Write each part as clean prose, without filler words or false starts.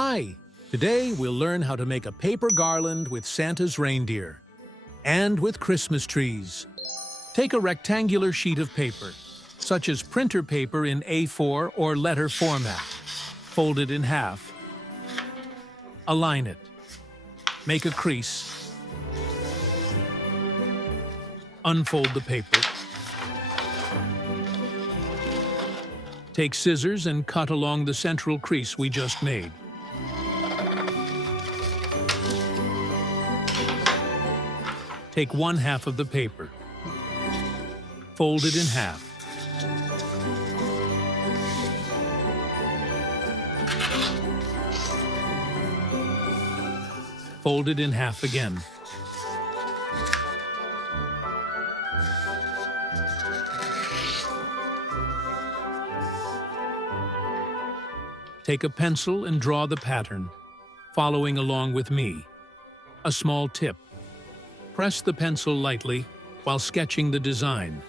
Hi! Today we'll learn how to make a paper garland with Santa's reindeer and with Christmas trees. Take a rectangular sheet of paper, such as printer paper in A4 or letter format. Fold it in half. Align it. Make a crease. Unfold the paper. Take scissors and cut along the central crease we just made. Take one half of the paper. Fold it in half. Fold it in half again. Take a pencil and draw the pattern, following along with me. A small tip. Press the pencil lightly while sketching the design.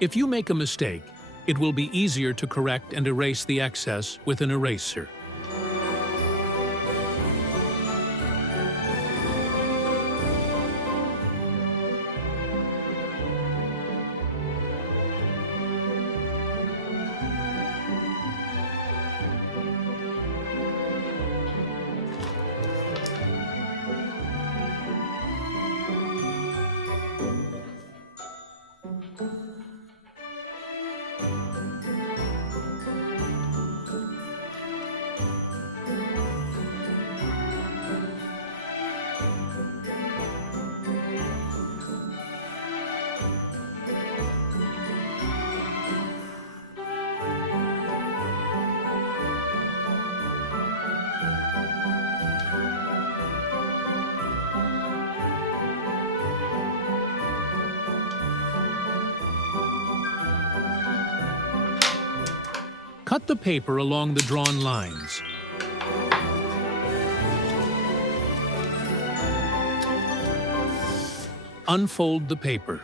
If you make a mistake, it will be easier to correct and erase the excess with an eraser. Cut the paper along the drawn lines. Unfold the paper.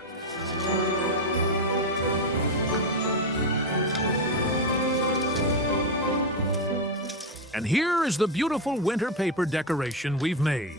And here is the beautiful winter paper decoration we've made.